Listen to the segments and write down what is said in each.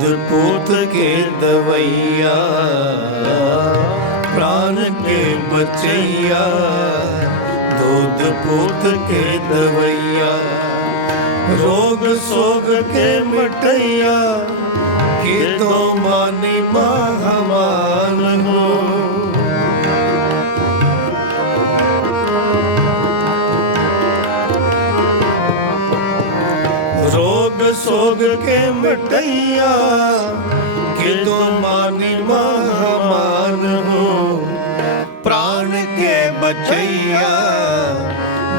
दूध पूत के दवैया प्राण के बचैया दूध पूत के दवैया रोग सोग के मटैया के तो मानी महामान हो ਰੋਗ ਕੇ ਮਟਈਆ ਕਿ ਤੁਮ ਮਾਨੀ ਮਹਾਮਾਨ ਹੋ। ਪ੍ਰਾਨ ਕੇ ਬਚਈਆ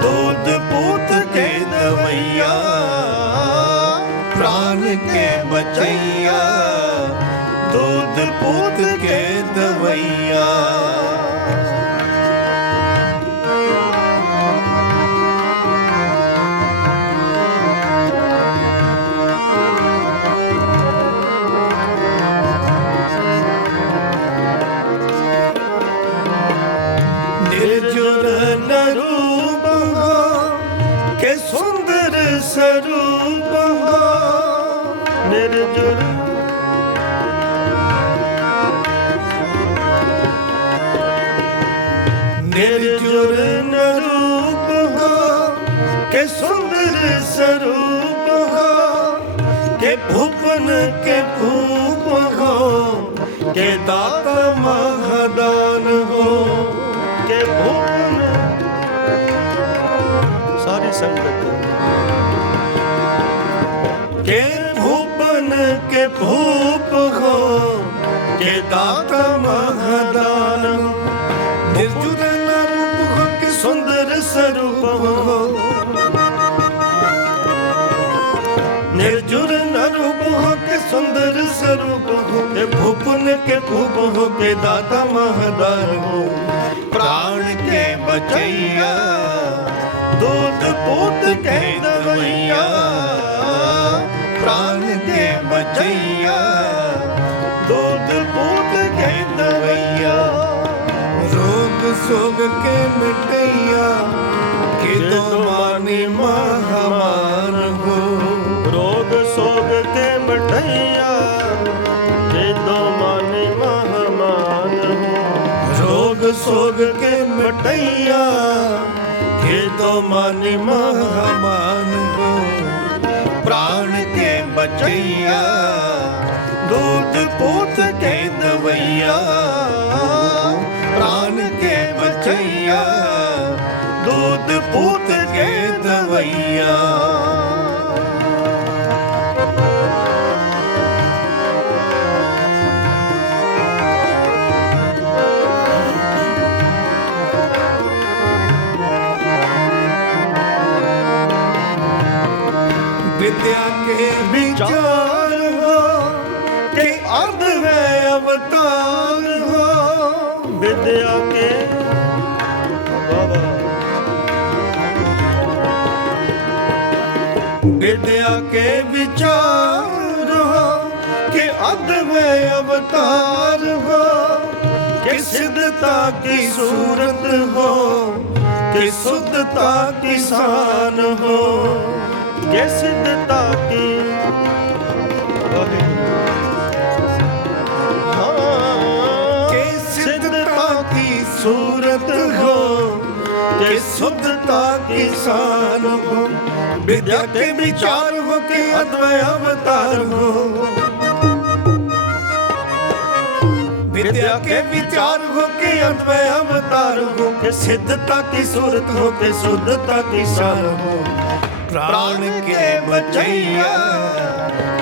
ਦੋਦ ਪੂਤ ਕੇ ਦਵਈਆ। ਪ੍ਰਾਨ ਕੇ ਬਚਈਆ ਦੋਦ ਪੂਤ ਕੇ ਦਵਈਆ। ਨਿਰਜੁਰ ਨਰੂਪ ਹੋ ਕੇ ਸੁੰਦਰ ਹੋ ਕੇ ਭੁਪਨ ਕੇ ਭੂਪ ਹੋ ਕੇ ਦਾਤਾ ਮਹਦਾਨ ਹੋ ਸੰਗਤ। ਕੇ ਭੁਪਨ ਕੇ ਭੂਪ ਹੋ ਕੇ ਮਹਦਾਨ ਪਵੋ। ਨਿਰਜੁਰ ਨਰੂਪ ਹੋ ਕੇ ਸੁੰਦਰ ਸਰੂਪ ਹੋ ਕੇ ਭੂਪਨ ਕੇ ਭੂਪ ਹੋ ਕੇ ਦਾਤਾ ਮਹਦਾਰ ਹੋ। ਪ੍ਰਾਣ ਕੇ ਬਚਈਆ, ਦੁੱਧ ਪੋਤ ਕੇ ਦਵਈਆ, ਪ੍ਰਾਣ ਕੇ ਬਚਈਆ, ਦੁੱਧ ਪੋਤ ਕੇ ਦਵਈਆ। ਰੋਗ ਸੋਗ ਕੇ ਮਿਟਈਆ के मिटैया के तो मानी महामान हो रोग सोग के मटैया के दो माने महमान हो रोग सोग के मटैया के तो मानी महामान हो प्राण के बचैया दूध पूत के दवैया प्राण के बचैया दूध पूत के दवैया ਡੇਡਿਆ ਕੇ ਵਿਚਾਰੋ ਕਿ ਅਦਵੇ ਅਵਤਾਰ ਹੋ ਕਿ ਸਿੱਧਤਾ ਕੀ ਸੂਰਤ ਹੋ ਕਿ ਸੁੱਧਤਾ ਕੀ ਸਾਨ ਹੋ ਕਿ ਸਿੱਧਤਾ ਕੀ ਸੂਰਤ ਹੋ ਕਿ ਸੁਧ सिद्धता की सूरत हो के शुद्धता की शान हो विद्या के विचार हो के अद्वय अवतार हो विद्या के विचार हो के अद्वय अवतार हो के सिद्धता की सूरत हो के शुद्धता की शान हो प्राण के बचैया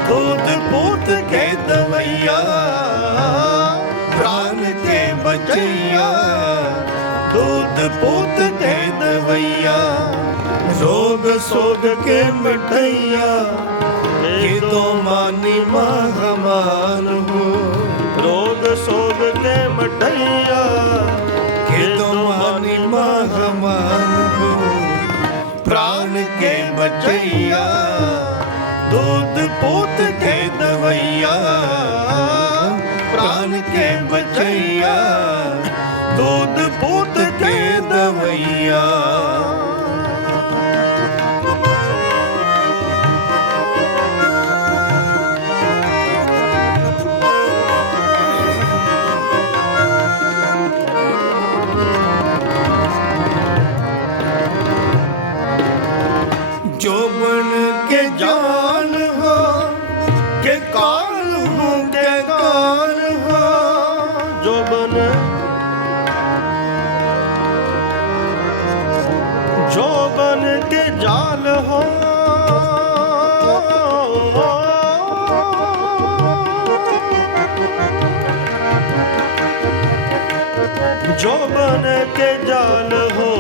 दूध पूत के दवैया प्राण के बचैया दूध पूत के दवैया ਸੋਗ ਸੋਗ ਕੇ ਮਠਈਆ। ਇਹ ਤੋ ਮਾਨੀ ਮਹਮਾਨ ਹੋ, ਰੋਗ, ਸੋਗ ਕੇ ਮਠਈਆ। ਇਹ ਤੋ ਮਾਨੀ ਮਹਮਾਨ ਹੋ ਪ੍ਰਾਨ ਕੇ ਬਚਈਆ। ਦੁੱਧ, ਪੋਤ ਕੇ ਦਵਈਆ। ਪ੍ਰਾਨ ਕੇ ਬਚਈਆ। ਦੁੱਧ, ਪੋਤ ਕੇ ਦਵਈਆ। ਕੇ ਜਾਲ ਹੋ। ਜੋ ਕੇ ਜਾਲ ਹੋ।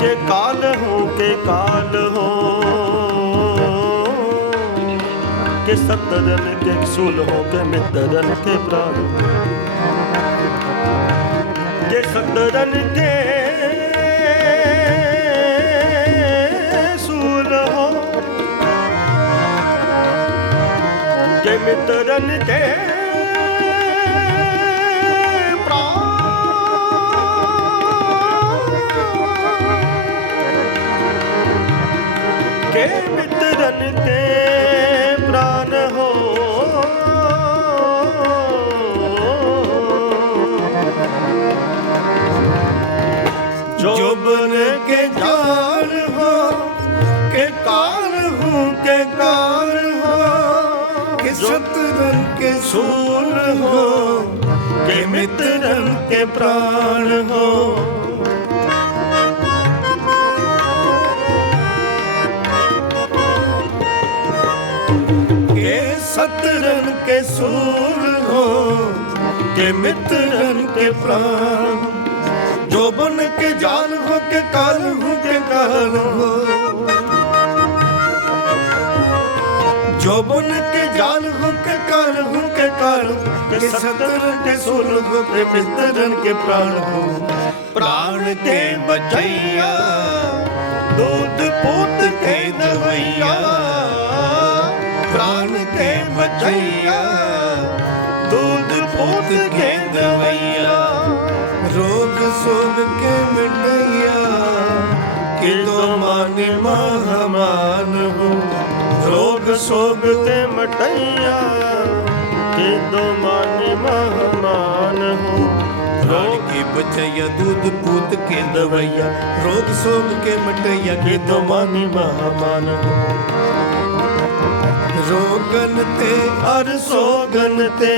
ਕੇ ਕਾਲ ਹੋ ਕੇ ਕਾਲ सतरन के सूल हो के मित्रन के प्राण के सतरन के सूल हो के मित्रन के प्राण के मित्रन के ਪ੍ਰਾਣ ਹੋ। ਕੇ ਸਤਰਨ ਕੇ ਸੂਰ ਹੋ, ਕੇ ਮਿੱਤਰਨ ਕੇ ਪ੍ਰਾਣ। ਜੋ ਬਨ ਕੇ ਜਾਲ ਹੋ, ਕੇ ਕਾਲ ਹੋ, ਕੇ ਕਾਲ ਹੋ। काल हो जो बन के जाल हो के काल हो के काल के सतर के सोल हो के मित्रन के प्राण हो प्राण के बचैया दूध पूत के दवैया प्राण के बचैया दूध पूत के ਸਭ ਸੋਭ ਤੇ ਮਟਈਆ ਕਿੰਦੋ ਮਾਨੀ ਮਹਮਾਨ ਹੋ। ਰਾਣ ਕੀ ਬਚਈਆ ਦੁੱਧ ਪੂਤ ਕੇ ਦਵਈਆ ਰੋਗ ਸੋਗ ਕੇ ਮਟਈਆ ਕਿੰਦੋ ਮਾਨੀ ਮਹਮਾਨ ਹੋ। ਰੋਗਨ ਤੇ ਅਰ ਸੋਗਨ ਤੇ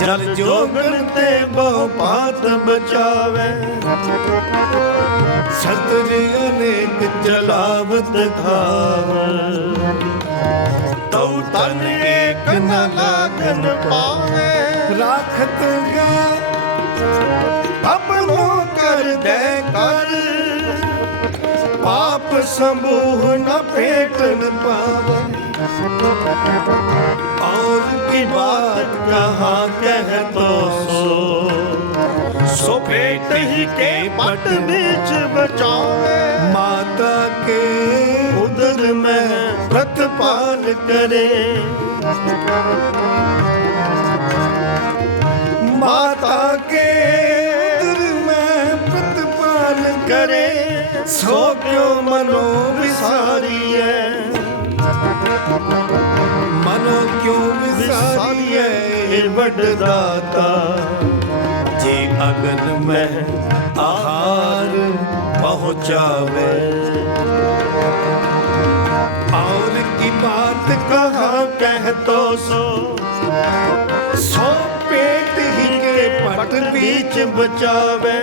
ਜਲ ਜੋਗਨ ਤੇ ਬਹੁ ਪਾਤ ਬਚਾਵੇ। ਸਤਿ ਅਨੇਕ ਚਲਾਵਤ ਖਾਵੇ छत्र अनेक जलावत खाव तौ तन एक न लागन पावे राखत गा अपनो कर दे कर पाप समूह न पेटन पावे और की बात कहाँ कह तो सो सो पेट ही के पट बीच बचावे माता के ਮਨ ਮੈਂ ਪ੍ਰਤ ਪਾਨ ਕਰੇ। ਮਾਤਾ ਕੇ ਮੈਂ ਪ੍ਰਤ ਪਾਨ ਕਰੇ। ਸੋ ਕਿਉ ਮਨੋ ਵਿਸਾਰੀਐ। ਮਨੋ ਕਿਉ ਵਿਸਾਰੀਐ ਇਹ ਵੱਡ ਦਾਤਾ। ਜੇ ਅਗਨ ਮੈਂ ਆਹਾਰ ਪਹੁੰਚਾਵੇ। सो सो पेट ही के पट बीच बचावे।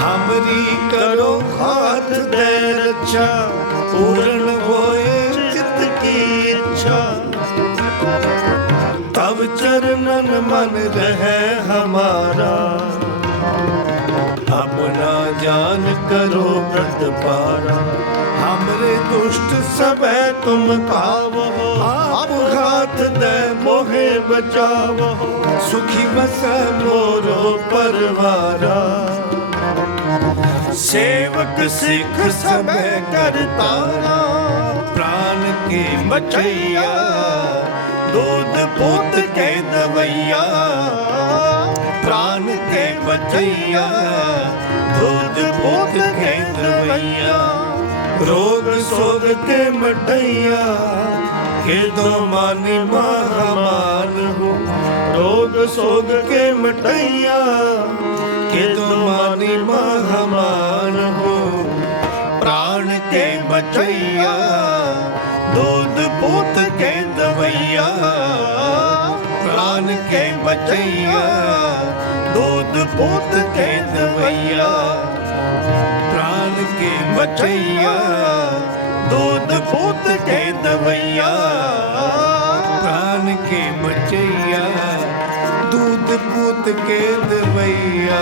हमरी करो हाथ दे रक्षा पूर्ण होए चित्त की इच्छा। तब चरणन मन रहे हमारा। अपना जान करो व्रत पारा। हमरे दुष्ट सब है तुम आप ਨਾਥ ਤੈ ਮੋਹਿ ਬਚਾਵੋ ਸੁਖੀ ਬਸ ਮੋਰੋ ਪਰਵਾਰਾ ਸੇਵਕ ਸਿਖ ਸਭੈ ਕਰਤਾਰਾ ਪ੍ਰਾਨ ਕੀ ਮਛਈਆ ਦੁੱਧ ਪੁੱਤ ਕੇ ਦਵਈਆ ਪ੍ਰਾਨ ਕੇ ਬਚਈਆ ਦੁੱਧ ਪੁੱਤ ਕੇ ਦਵਈਆ ਰੋਗ ਸੋਗ ਕੇ ਮਟਈਆ के दो मानी महामान हो रोग सोग के मटैया के दानी महामान हो प्राण के बचैया दूध पूत के दवैया प्राण के बचैया दूध पूत के दवैया प्राण के बचैया दूध पूत के दवैया प्राण के बचैया दूध पूत के दवैया